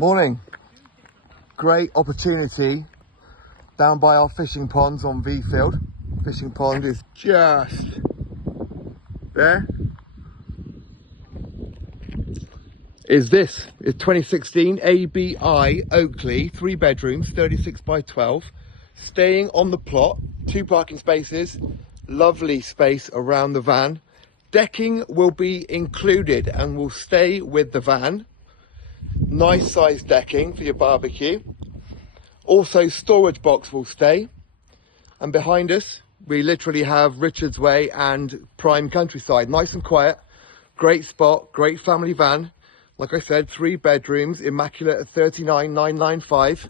Morning. Great opportunity down by our fishing ponds on V Field. Fishing pond is just there. Is this? It's 2016 ABI Oakley, 3 bedrooms, 36 by 12. Staying on the plot, 2 parking spaces, lovely space around the van. Decking will be included and will stay with the van. Nice size decking for your barbecue. Also storage box will stay. And behind us, we literally have Richards Way and prime countryside. Nice and quiet, great spot, great family van. Like I said, 3 bedrooms, immaculate at 39,995.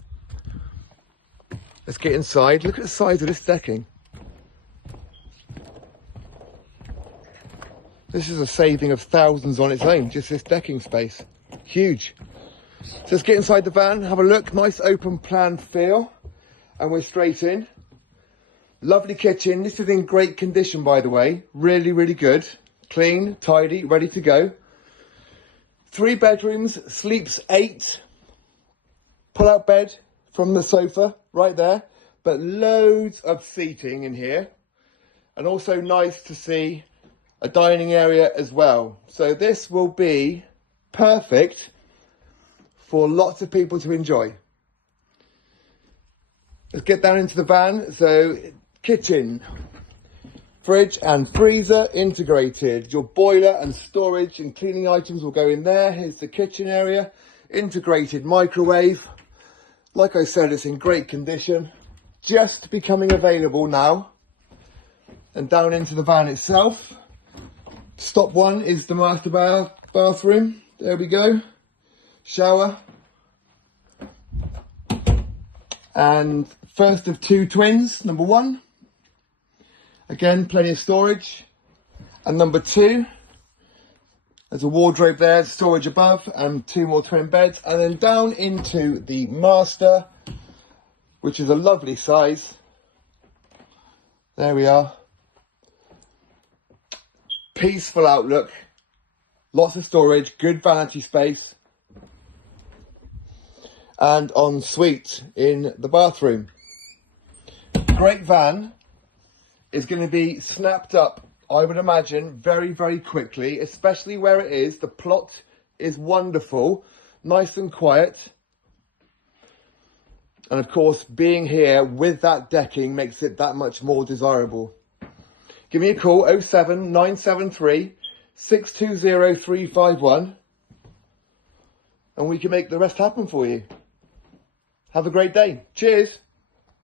Let's get inside. Look at the size of this decking. This is a saving of thousands on its own, just this decking space. Huge. So let's get inside the van, have a look. Nice open plan feel. And we're straight in. Lovely kitchen. This is in great condition, by the way. Really, really good. Clean, tidy, ready to go. 3 bedrooms, sleeps 8. Pull out bed from the sofa right there. But loads of seating in here. And also nice to see a dining area as well. So this will be perfect for lots of people to enjoy. Let's get down into the van. So kitchen, fridge and freezer integrated. Your boiler and storage and cleaning items will go in there. Here's the kitchen area. Integrated microwave. Like I said, it's in great condition. Just becoming available now. And down into the van itself. Stop 1 is the master bathroom. There we go. Shower. And first of 2 twins, number 1. Again, plenty of storage. And number 2, there's a wardrobe there, storage above, and 2 more twin beds. And then down into the master, which is a lovely size. There we are. Peaceful outlook. Lots of storage, good vanity space. And ensuite in the bathroom. Great van. Is going to be snapped up, I would imagine, very, very quickly, especially where it is. The plot is wonderful, nice and quiet. And of course, being here with that decking makes it that much more desirable. Give me a call, 07973 620 351, and we can make the rest happen for you. Have a great day. Cheers.